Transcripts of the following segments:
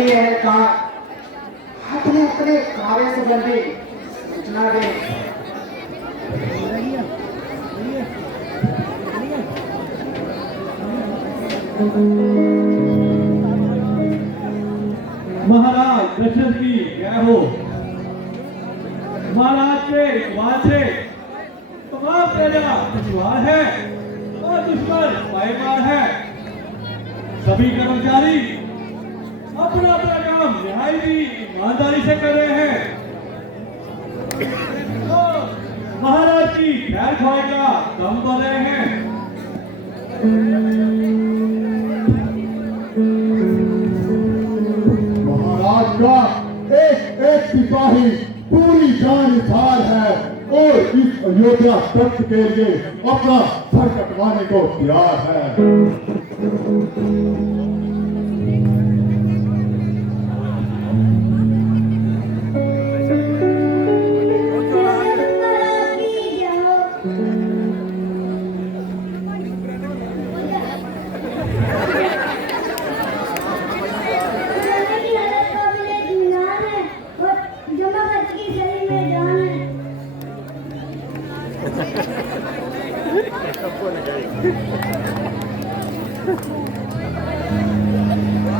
सभी एहलकार अपने अपने कार्य संबंधी सूचना दें। महाराज दशरथ की जय हो। महाराज के इकबाल से तमाम प्रजा खुशहाल है और दुश्मन पायमार है। सभी कर्मचारी अपना अपना काम निहायती ईमानदारी से कर रहे हैं। तो महाराज की खैर ख्वाही का दम बन रहे हैं। महाराज का एक एक सिपाही पूरी जान निसार है और इस अयोध्या तख्त के लिए अपना सर कटवाने को तैयार है।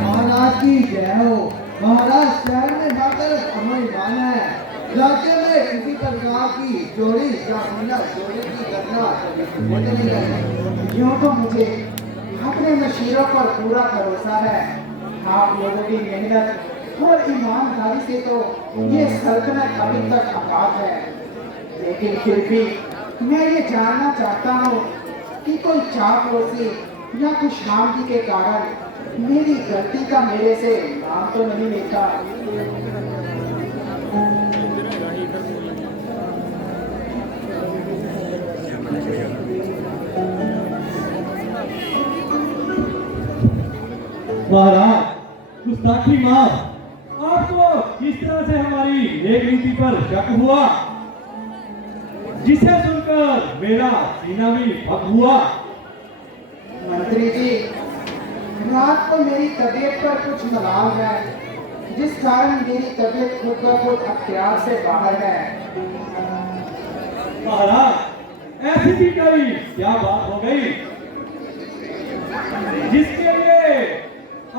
महाराज की जय हो। महाराज शहर में जाकर अमन है। राज्य में किसी प्रकार की चोरी या बिना चोरी की घटना होने नहीं लगी। यूं तो मुझे अपने मशीरों पर पूरा भरोसा है। आप लोगों की मेहनत और ईमानदारी से तो ये सल्तनत अभी तक आबाद है। लेकिन फिर भी मैं ये जानना चाहता हूँ कि कोई चापलूसी या खुशहामदी के कारण मेरी गलती का मेरे से नाम तो नहीं लेता। महाराज गुस्ताखी माफ। आपको किस तरह से हमारी नेक नीति पर शक हुआ, जिसे सुनकर मेरा सीना भी फक हुआ। मंत्री जी, रात को मेरी तबीयत पर कुछ मलाल है, जिस कारण मेरी तबीयत खुद ब खुद अख्तियार से बाहर है। महाराज ऐसी भी कोई क्या बात हो गई जिसके लिए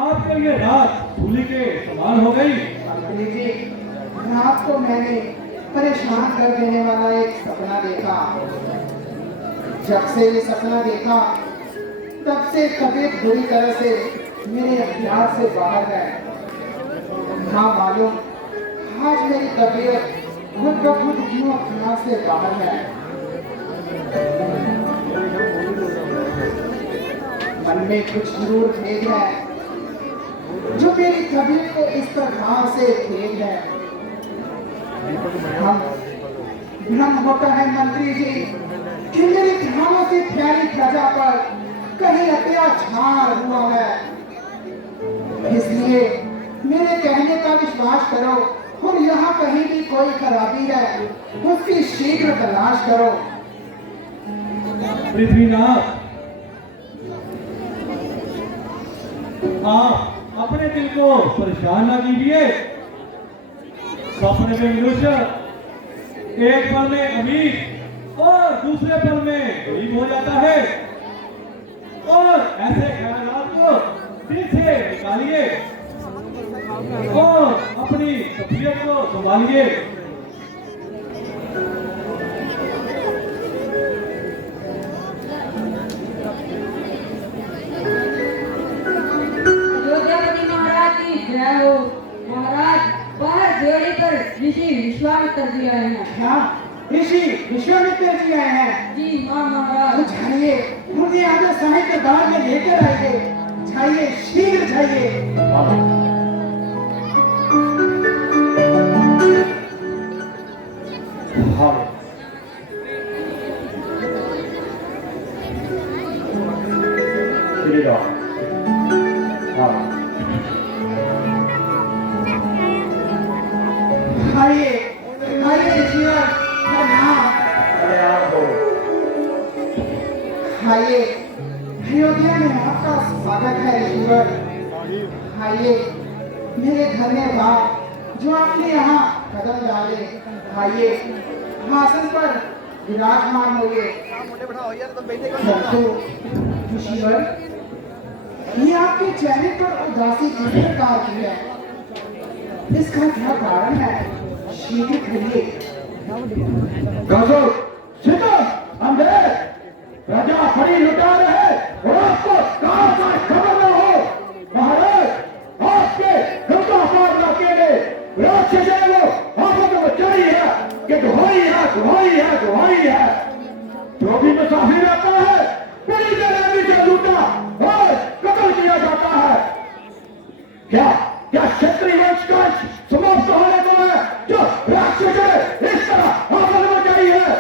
आपके लिए रात भूली के समान हो गई? मंत्री जी, रात को मैंने परेशान कर देने वाला एक सपना देखा। जब से ये सपना देखा तब से तबीयत बुरी तरह से मेरे अख्तियार से बाहर है। हाँ मालूम, आज मेरी तबीयत खुद ब खुद क्यों अख्तियार से बाहर है। मन में कुछ जरूर खेद है जो मेरी तबीयत को इस प्रकार से खेद है। भ्रम होता है मंत्री जी कि मेरे ध्यानों से प्यारी प्रजा पर कहीं अत्याचार हुआ है। इसलिए मेरे कहने का विश्वास करो और यहाँ कहीं भी कोई खराबी है उसकी शीघ्र तलाश करो। पृथ्वीनाथ, आप अपने दिल को परेशान ना कीजिए। सपने में मनुष्य एक पल में अमीर और दूसरे पल में गरीब हो जाता है, और ऐसे ख्यालात को दिल से निकालिए और अपनी तबीयत को संभालिए। अयोध्यापति महाराज की जय हो। महाराज बाहर देवड़ी पर ऋषि विश्वामित्र जी आए हैं। क्या ऋषि विश्वामित्र जी आए हैं? जी हाँ महाराज। जाइए उन्हें आगे साहित्य बाग में लेकर आइए। जाइए, शीघ्र जाइए। आइए आइए जीवन आइए, अयोध्या में आपका स्वागत है ईश्वर। आइए मेरे धन्य भाव जो आपने यहाँ कदम डाले, आइए आसन पर विराजमान होइए। ऋषिवर, ये आपके चेहरे पर उदासी किस प्रकार की है? इसका क्या कारण है? शीघ्र कहिए। गजब, सीता, अंधेर, राजा फड़ी लुटा रहे और आपको कहाँ का खबर न हो। महाराज, आपके गंगा पार इलाके में राक्षस है वो, आपको तो बचाई है कि दुहाई है, दुहाई है, दुहाई है। जो भी मुसाफिर आता है पूरी जलेबी से लूटा और कत्ल किया जाता है। क्या क्या क्षत्रिय वंश का समाप्त होने को है जो राक्षस है इस तरह आफत मचाई है।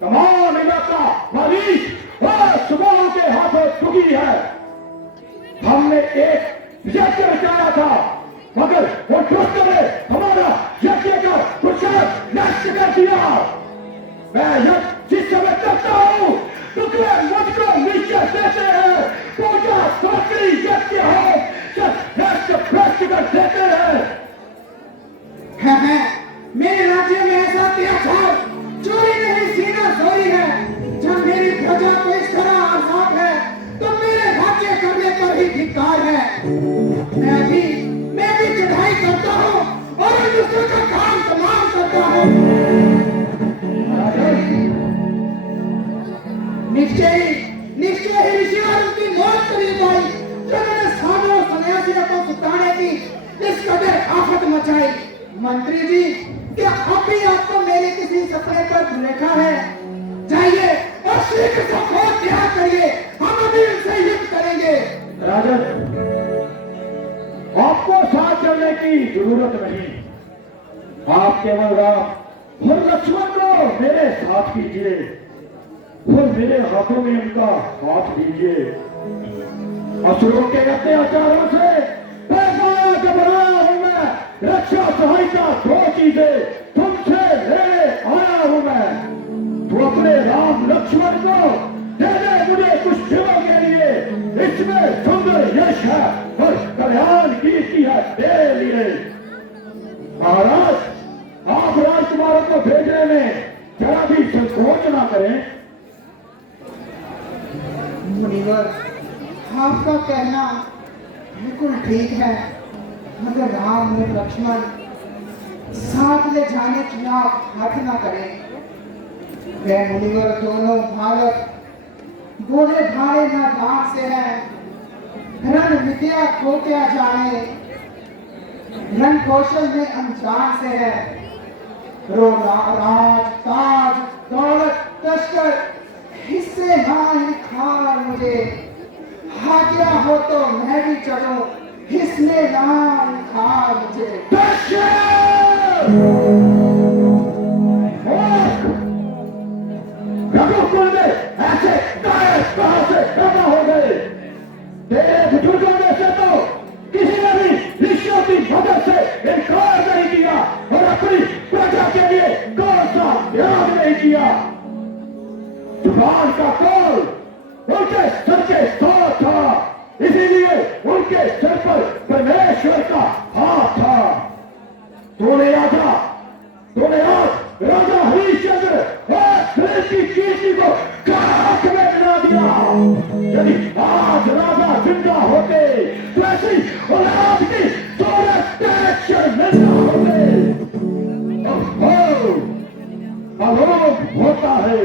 तमाम इलाका मरीज और सुबह के हाथों चुकी है। हमने एक यज्ञ रचाया था मगर वो दुष्ट ने हमारा यज्ञ का पुरुषार्थ नष्ट कर दिया। मैं यज्ञ जिस समय करता हूँ टुकड़े मुझको निश्चय देते हैं, पूजा सामग्री यज्ञ हो सब नष्ट भ्रष्ट कर देते हैं। है मेरे राज्य में ऐसा अत्याचार चोरी नहीं सीना चोरी है। जब मेरी प्रजा को इस तरह आजाद है तो मेरे राज्य करने पर ही धिक्कार है। मैं भी चढ़ाई करता हूँ और दूसरे का काम तमाम करता हूँ। निश्चय ही ऋषिवर की मौत करीब आई जिन्होंने साधुओं सन्यासियों को सुताने की इस कदर आफत मचाई। मंत्री जी, क्या अभी आपको मेरे किसी सपने पर देखा है? जाइए और शीघ्र से खोज त्याग करिए, हम अभी उनसे युद्ध करेंगे। राजन, आपको साथ चलने की जरूरत नहीं। आप केवल राम और लक्ष्मण को मेरे साथ कीजिए और मेरे हाथों में उनका हाथ दीजिए। असुरों के अत्याचारों से घबराया हूं मैं। रक्षा सहायता दो चीजें तुमसे ले आया हूं मैं। तो अपने राम लक्ष्मण को दे दे मुझे कुछ दिनों के लिए। इसमें सुंदर यश है और कल्याण कीर्ति है तेरे लिए। महाराज, आप राजकुमारों को भेजने में जरा भी संकोच ना करें। मुनिवर, आपका कहना बिल्कुल ठीक है, मगर राम और लक्ष्मण साथ ले जाने की आप हट न करें। वे मुनिवर दोनों बालक बोले भाड़े न दांत से है। रण विद्या को क्या जाने, रण कौशल में अनजान से है। राज ताज दौलत तस्कर हिस्से ना खार मुझे। आज्ञा हो तो मैं भी चलूं, हिस्से ना खार मुझे। रघुकुल में ऐसे कायर कहां से पैदा हो गए? तेरे बुजुर्गों में से तो किसी ने भी ऋषियों की मदद से इनकार नहीं किया और अपनी प्रजा के लिए कौन सा त्याग नहीं किया। जुबान का कौल उनके सर के साथ था, इसीलिए उनके सर पर परमेश्वर का हाथ था। तूने आज राजा हरिश्चंद्र और की कीर्ति को खाक में मिला दिया। यदि आज राजा जिंदा होते तो ऐसी औलाद की 16 मिलना होते। अलोक होता है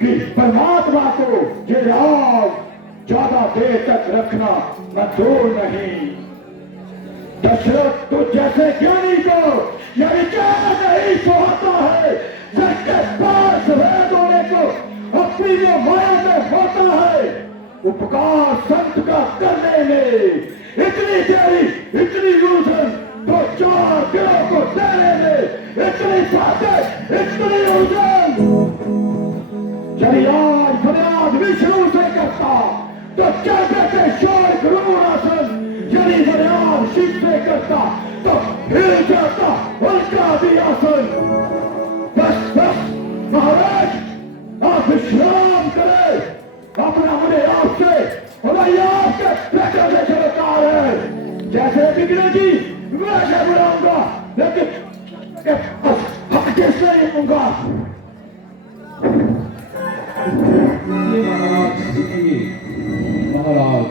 कि परमात्मा को ये राग ज्यादा देर तक रखना मंजूर नहीं। दशरथ तो जैसे ज्ञानी को यह विचार नहीं सोता है, जिसके पास वेद होने को अपनी जो माया में होता है, उपकार संत का करने में इतनी देरी, इतनी उलझन, तो 4 दिनों को देने में इतनी बातें, इतनी उलझन। यदि आज फरियाद विष्णु से करता तो चलते थे शोर गुरुरासन। यदि फरियाद शिव से करता तो हिल जाता उनका भी आसन। बस महाराज, आप विश्राम करें। अपना मुझे आपसे और आपके बेटे से चलता है। जैसे भी ये महाराज रुकिए। महाराज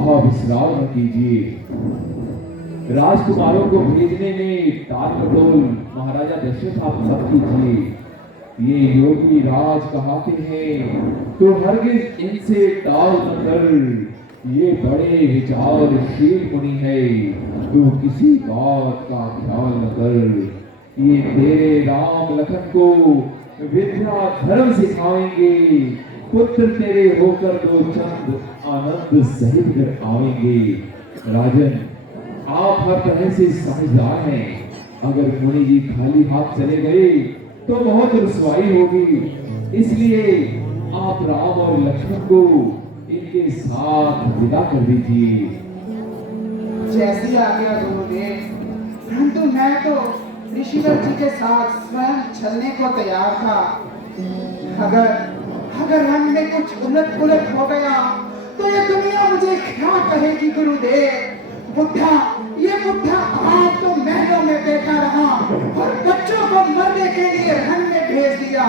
आप विश्राम न कीजिए। राजकुमारों को भेजने में टाल मटोल महाराजा दशरथ आप मत कीजिए। ये योगी राज कहाते हैं तो हरगिज इनसे टाल न कर। ये बड़े विचारशील मुनि है तो किसी बात का ख्याल न कर। ये तेरे राम लखन को विद्या धर्म सिखाएंगे। पुत्र तेरे होकर दो चंद आनंद सहित घर आएंगे। राजन आप हर तरह से समझदार हैं। अगर मुनि जी खाली हाथ चले गए तो बहुत रुसवाई होगी। इसलिए आप राम और लक्ष्मण को इनके साथ विदा कर दीजिए। जैसी आज्ञा गुरुदेव, परंतु मैं तो ऋषिवर जी के साथ स्वयं चलने को तैयार था। अगर रंग में कुछ उलट पुलट हो गया तो ये दुनिया मुझे क्या कहेगी गुरुदेव। बुढ़ा, ये बुढ़ा आप तो महलों में बैठा रहा और बच्चों को मरने के लिए रन में भेज दिया।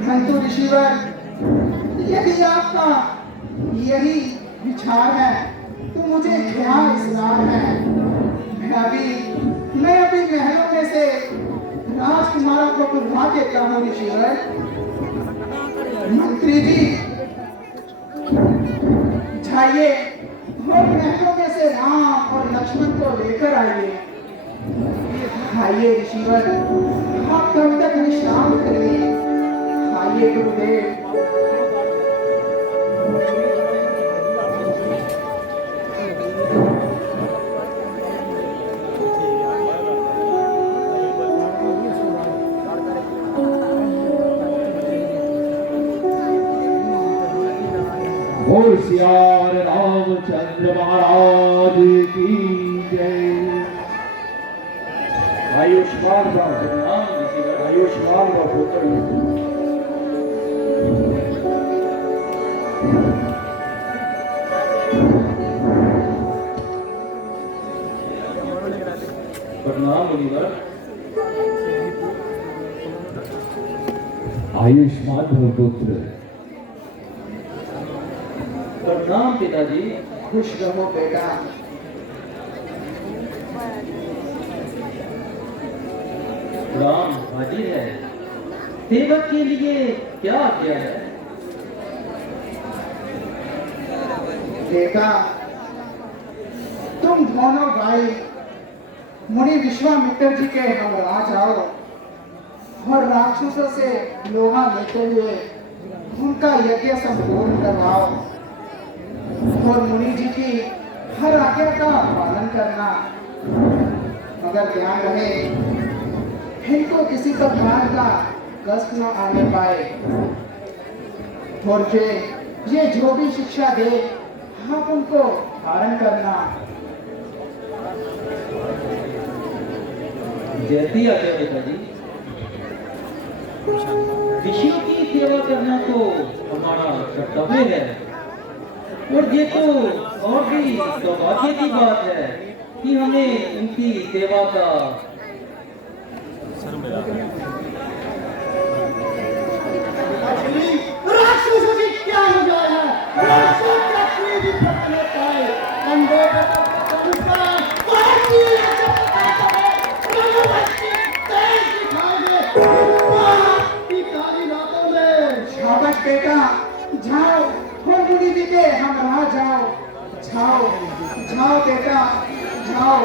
परंतु ऋषिवर, यदि आपका यही विचार है तो मुझे क्या इसरार है। मैं अभी महलों में से राजकुमारों को बुलवा देता हूँ ऋषिवर। मंत्री जी जाइए और महलों में से राम और लक्ष्मण को लेकर आइए। आइए ऋषिवर, आप तब तक विश्राम करिए। आइए गुरुदेव। बोल सियार रामचंद्र महाराज की जय। आयुष्मान भव, आयुष्मान भव पुत्र। प्रणाम मुनिवर। आयुष्मान भव पुत्र। प्रणाम पिताजी। खुश रहो बेटा। राम हाजिर है। सेवक के लिए क्या आज्ञा है? बेटा, तुम दोनों भाई मुनि विश्वामित्र जी के हमरा जाओ और राक्षसों से लोहा लेते हुए उनका यज्ञ संपूर्ण करवाओ और मुनि जी की हर आज्ञा का पालन करना। मगर ध्यान रहे, इनको किसी प्रकार का कष्ट न आने पाए और ये जो भी शिक्षा दे आप उनको धारण करना। जैसी आज्ञा पिताजी। ऋषियों की सेवा करना तो हमारा कर्तव्य है और ये तो और भी सौभाग्य की बात है कि हमें उनकी सेवा का राक्षसों की क्या हो गया है? राक्षस का कोई भी फर्क नहीं पाए। अंधे का उसका पार्टी शाबाश बेटा, जाओ और मुनि जी के हमरा जाओ। जाओ जाओ बेटा, जाओ।